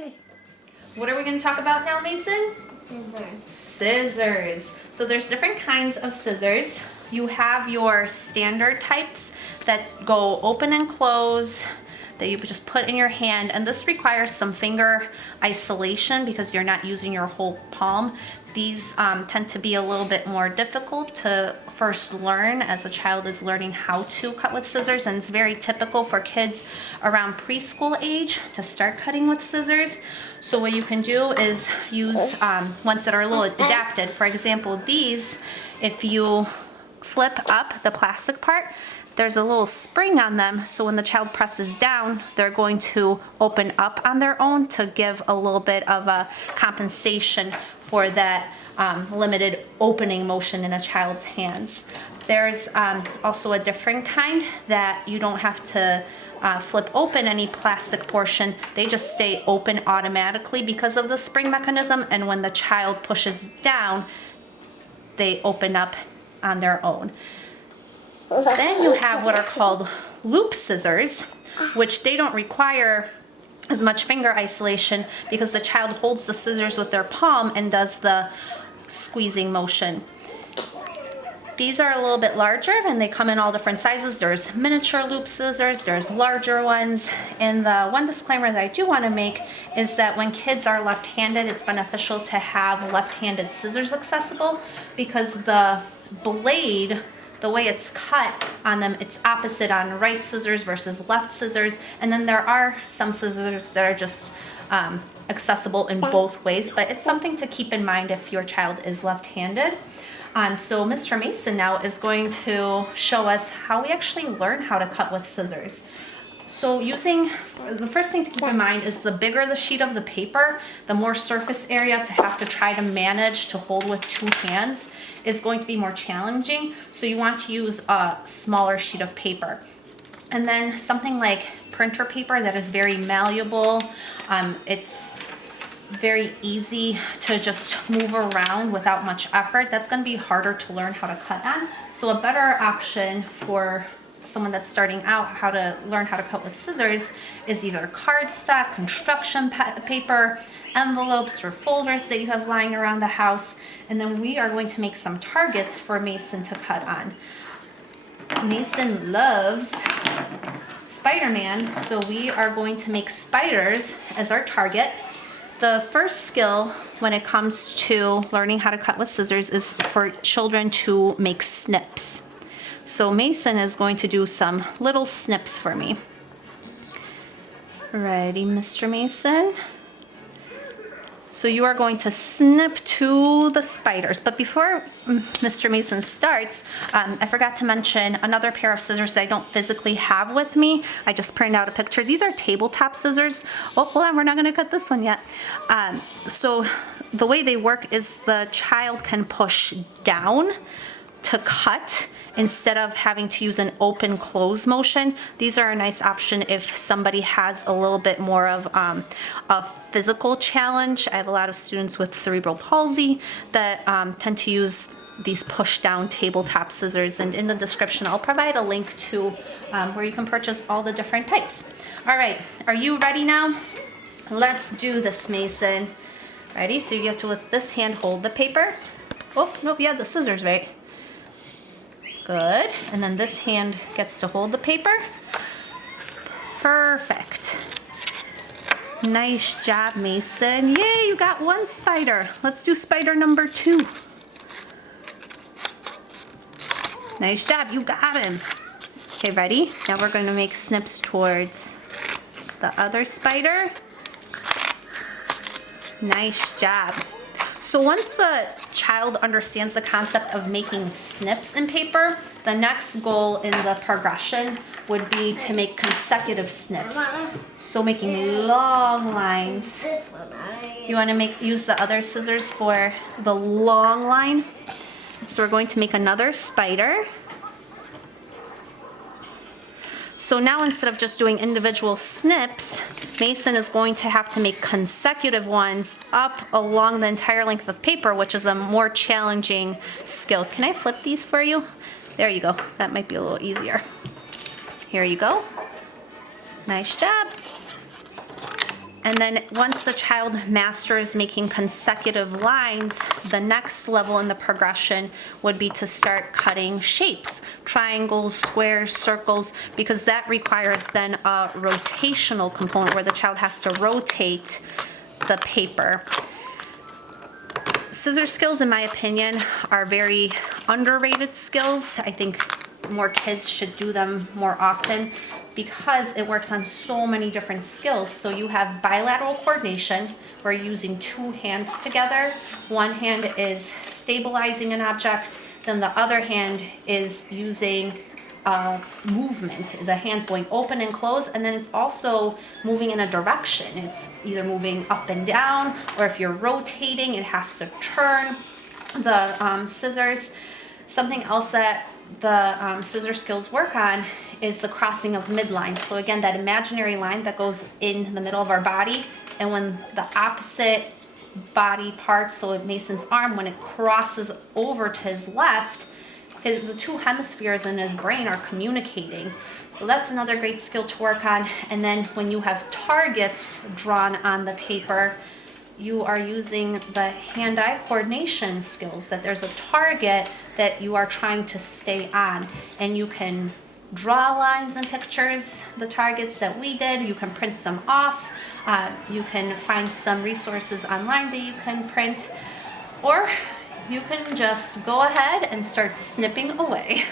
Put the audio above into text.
Okay. What are we going to talk about now, Mason? Scissors. Scissors. So there's different kinds of scissors. You have your standard types that go open and close, that you just put in your hand, and this requires some finger isolation because you're not using your whole palm. These tend to be a little bit more difficult to first learn as a child is learning how to cut with scissors, and it's very typical for kids around preschool age to start cutting with scissors. So what you can do is use ones that are a little adapted. For example, these, if you flip up the plastic part, there's a little spring on them, so when the child presses down, they're going to open up on their own to give a little bit of a compensation for that limited opening motion in a child's hands. There's also a different kind that you don't have to flip open any plastic portion. They just stay open automatically because of the spring mechanism, and when the child pushes down, they open up on their own. Then you have what are called loop scissors, which they don't require as much finger isolation because the child holds the scissors with their palm and does the squeezing motion. These are a little bit larger and they come in all different sizes. There's miniature loop scissors, there's larger ones, and the one disclaimer that I do want to make is that when kids are left-handed, it's beneficial to have left-handed scissors accessible because the blade, the way it's cut on them, it's opposite on right scissors versus left scissors. And then there are some scissors that are just accessible in both ways, but it's something to keep in mind if your child is left-handed. So Mr. Mason now is going to show us how we actually learn how to cut with scissors. So the first thing to keep in mind is the bigger the sheet of the paper, the more surface area to have to try to manage to hold with two hands is going to be more challenging. So you want to use a smaller sheet of paper. And then something like printer paper that is very malleable. It's very easy to just move around without much effort. That's going to be harder to learn how to cut on. So a better option for someone that's starting out how to learn how to cut with scissors is either cardstock, construction paper, envelopes or folders that you have lying around the house. And then we are going to make some targets for Mason to cut on. Mason loves Spider-Man, so we are going to make spiders as our target. The first skill when it comes to learning how to cut with scissors is for children to make snips. So Mason is going to do some little snips for me. Ready, Mr. Mason? So you are going to snip to the spiders. But before Mr. Mason starts, I forgot to mention another pair of scissors that I don't physically have with me. I just printed out a picture. These are tabletop scissors. Oh, hold on, we're not gonna cut this one yet. So the way they work is the child can push down to cut instead of having to use an open close motion. These are a nice option if somebody has a little bit more of a physical challenge. I have a lot of students with cerebral palsy that tend to use these push down tabletop scissors, and in the description I'll provide a link to where you can purchase all the different types. All right, are you ready now? Let's do this, Mason. Ready? So you have to with this hand hold the paper. Oh, nope, you had the scissors right. Good. And then this hand gets to hold the paper. Perfect. Nice job, Mason. Yay, you got one spider. Let's do spider number 2. Nice job, you got him. Okay, ready? Now we're going to make snips towards the other spider. Nice job. So once the child understands the concept of making snips in paper, the next goal in the progression would be to make consecutive snips. So making long lines. You want to use the other scissors for the long line. So we're going to make another spider. So now instead of just doing individual snips, Mason is going to have to make consecutive ones up along the entire length of paper, which is a more challenging skill. Can I flip these for you? There you go. That might be a little easier. Here you go. Nice job. And then once the child masters making consecutive lines, the next level in the progression would be to start cutting shapes, triangles, squares, circles, because that requires then a rotational component where the child has to rotate the paper. Scissor skills, in my opinion, are very underrated skills. I think more kids should do them more often because it works on so many different skills. So you have bilateral coordination, where you're using two hands together. One hand is stabilizing an object, then the other hand is using movement. The hand's going open and close, and then it's also moving in a direction. It's either moving up and down, or if you're rotating, it has to turn the scissors. Something else that the scissor skills work on is the crossing of midlines. So again, that imaginary line that goes in the middle of our body, and when the opposite body part, so Mason's arm, when it crosses over to his left, the two hemispheres in his brain are communicating. So that's another great skill to work on. And then when you have targets drawn on the paper, you are using the hand-eye coordination skills, that there's a target that you are trying to stay on. And you can draw lines and pictures, the targets that we did. You can print some off. You can find some resources online that you can print. Or you can just go ahead and start snipping away.